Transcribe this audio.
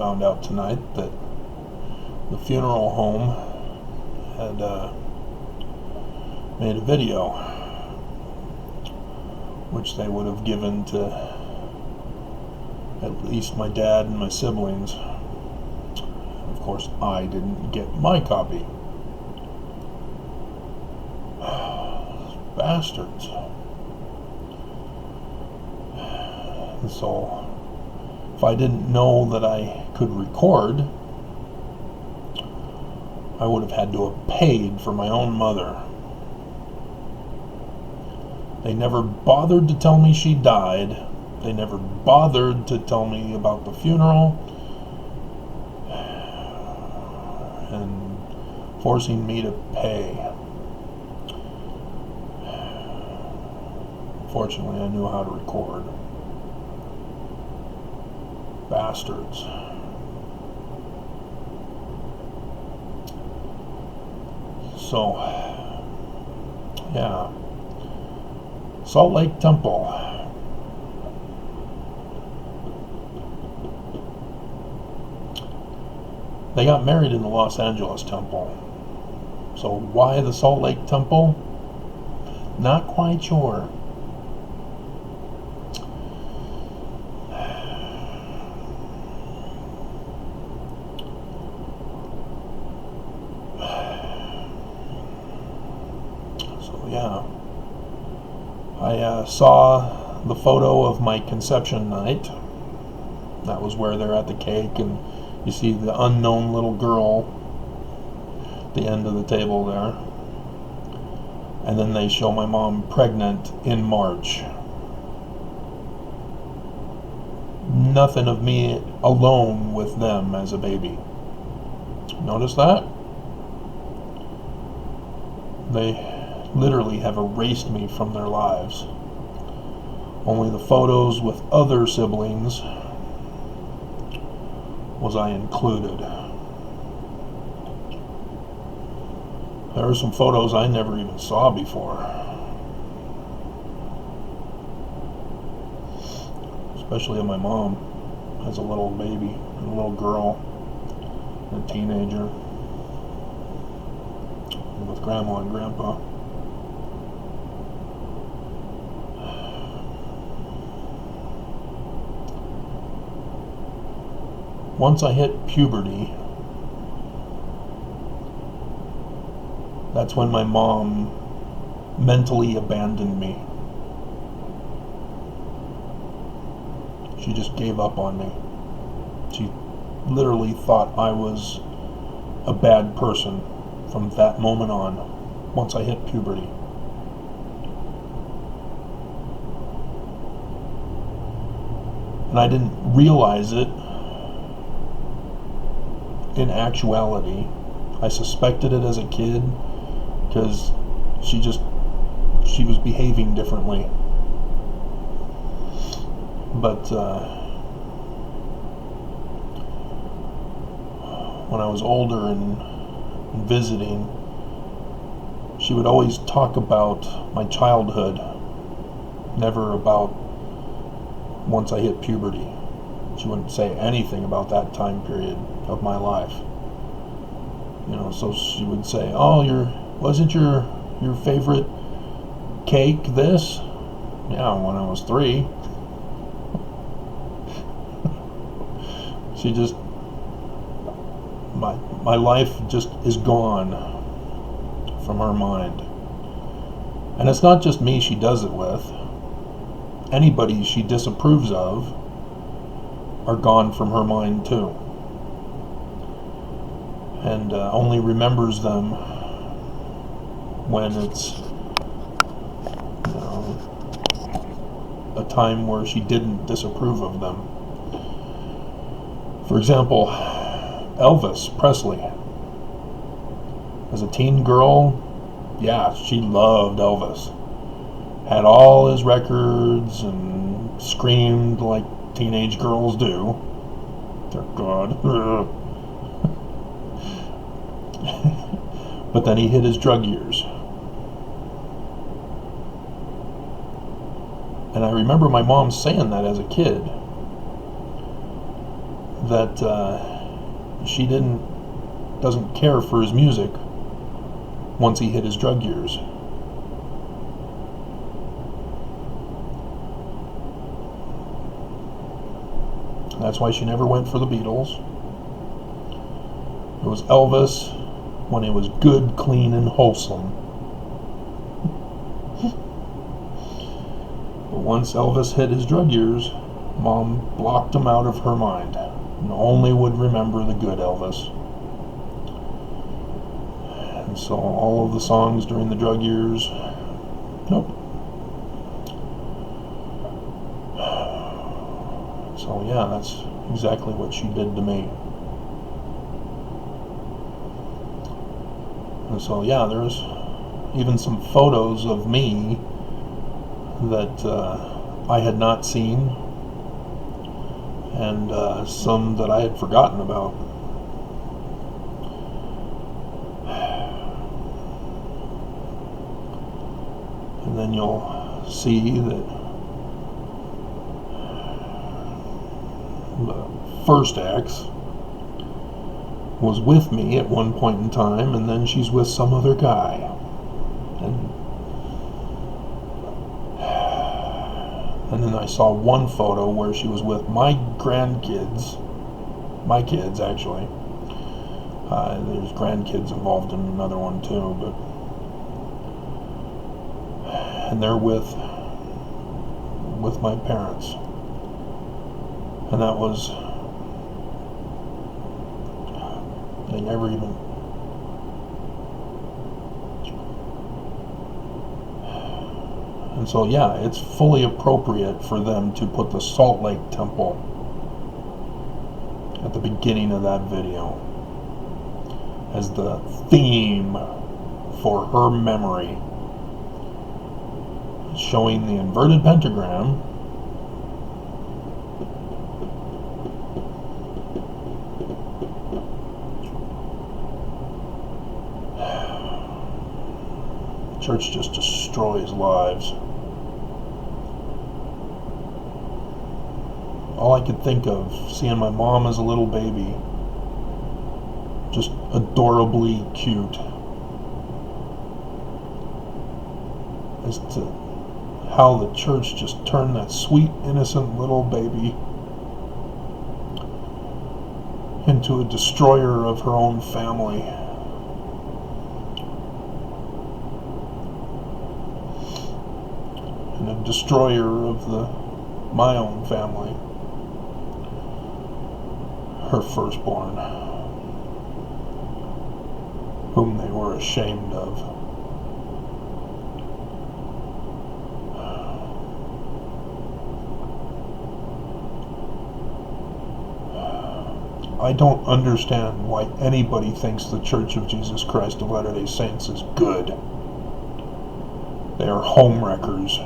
found out tonight that the funeral home had made a video which they would have given to at least my dad and my siblings. Of course, I didn't get my copy. Bastards. So, if I didn't know that I could record, I would have had to have paid for my own mother. They never bothered to tell me she died. They never bothered to tell me about the funeral. And forcing me to pay. Fortunately, I knew how to record. Bastards. So, yeah. Salt Lake Temple. They got married in the Los Angeles Temple. So why the Salt Lake Temple? Not quite sure. So yeah. I saw the photo of my conception night. That was where they're at the cake, and you see the unknown little girl at the end of the table there. And then they show my mom pregnant in March. Nothing of me alone with them as a baby. Notice that? They literally have erased me from their lives. Only the photos with other siblings was I included. There are some photos I never even saw before. Especially of my mom as a little baby, a little girl, a teenager, with grandma and grandpa. Once I hit puberty, that's when my mom mentally abandoned me. She just gave up on me. She literally thought I was a bad person from that moment on, once I hit puberty. And I didn't realize it. In actuality, I suspected it as a kid because she was behaving differently. But when I was older and visiting, she would always talk about my childhood, never about once I hit puberty. She wouldn't say anything about that time period of my life. You know, so she would say, "Oh, wasn't your favorite cake this?" Yeah, when I was 3. She just, my life just is gone from her mind. And it's not just me she does it with. Anybody she disapproves of are gone from her mind too. And only remembers them when it's, you know, a time where she didn't disapprove of them. For example, Elvis Presley. As a teen girl, yeah, she loved Elvis. Had all his records and screamed like teenage girls do. Dear God. But then he hit his drug years. And I remember my mom saying that as a kid. that she doesn't care for his music once he hit his drug years. That's why she never went for the Beatles. It was Elvis when he was good, clean, and wholesome. But once Elvis hit his drug years, Mom blocked him out of her mind and only would remember the good Elvis. And so all of the songs during the drug years, nope. So yeah, that's exactly what she did to me. And so yeah, there's even some photos of me that I had not seen, and some that I had forgotten about. And then you'll see that the first ex was with me at one point in time, and then she's with some other guy. And then I saw one photo where she was with my grandkids, my kids actually. There's grandkids involved in another one too, and they're with my parents. And that was, they never even, and so yeah, it's fully appropriate for them to put the Salt Lake Temple at the beginning of that video as the theme for her memory, showing the inverted pentagram church just destroys lives. All I could think of, seeing my mom as a little baby, just adorably cute, as to how the church just turned that sweet, innocent little baby into a destroyer of her own family. And a destroyer of my own family, her firstborn, whom they were ashamed of. I don't understand why anybody thinks the Church of Jesus Christ of Latter-day Saints is good. They are homewreckers.